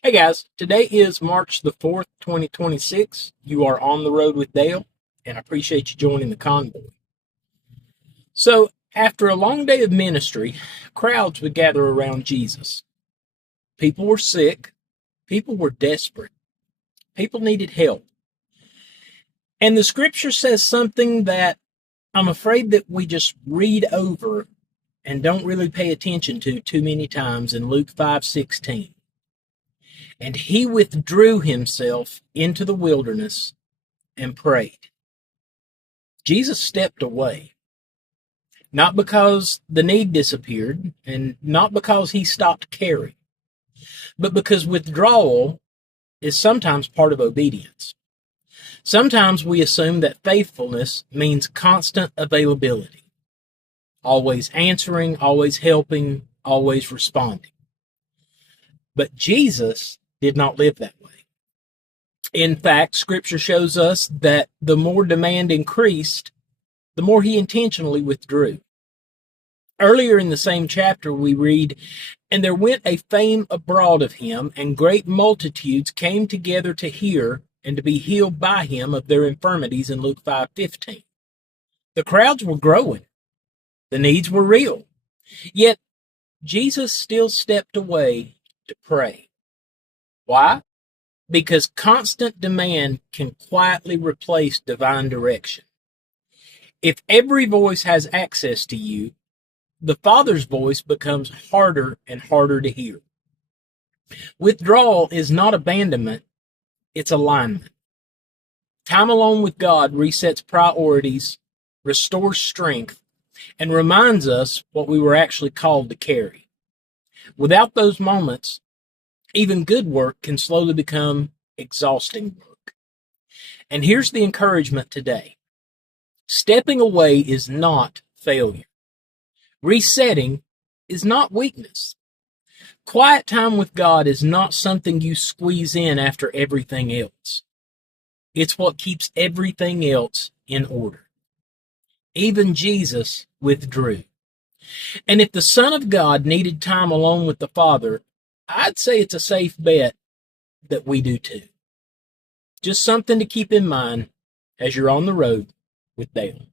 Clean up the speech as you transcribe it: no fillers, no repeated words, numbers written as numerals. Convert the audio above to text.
Hey guys, today is March the 4th, 2026. You are on the road with Dale, and I appreciate you joining the convoy. So, after a long day of ministry, crowds would gather around Jesus. People were sick, people were desperate, people needed help. And the scripture says something that I'm afraid that we just read over and don't really pay attention to too many times in Luke 5:16. And he withdrew himself into the wilderness and prayed. Jesus stepped away, not because the need disappeared and not because he stopped caring, but because withdrawal is sometimes part of obedience. Sometimes we assume that faithfulness means constant availability, always answering, always helping, always responding. But Jesus did not live that way. In fact, Scripture shows us that the more demand increased, the more he intentionally withdrew. Earlier in the same chapter, we read, "And there went a fame abroad of him, and great multitudes came together to hear and to be healed by him of their infirmities," in Luke 5:15. The crowds were growing. The needs were real. Yet, Jesus still stepped away to pray. Why? Because constant demand can quietly replace divine direction. If every voice has access to you, the Father's voice becomes harder and harder to hear. Withdrawal is not abandonment, it's alignment. Time alone with God resets priorities, restores strength, and reminds us what we were actually called to carry. Without those moments, even good work can slowly become exhausting work. And here's the encouragement today. Stepping away is not failure. Resetting is not weakness. Quiet time with God is not something you squeeze in after everything else. It's what keeps everything else in order. Even Jesus withdrew. And if the Son of God needed time alone with the Father, I'd say it's a safe bet that we do too. Just something to keep in mind as you're on the road with Dale.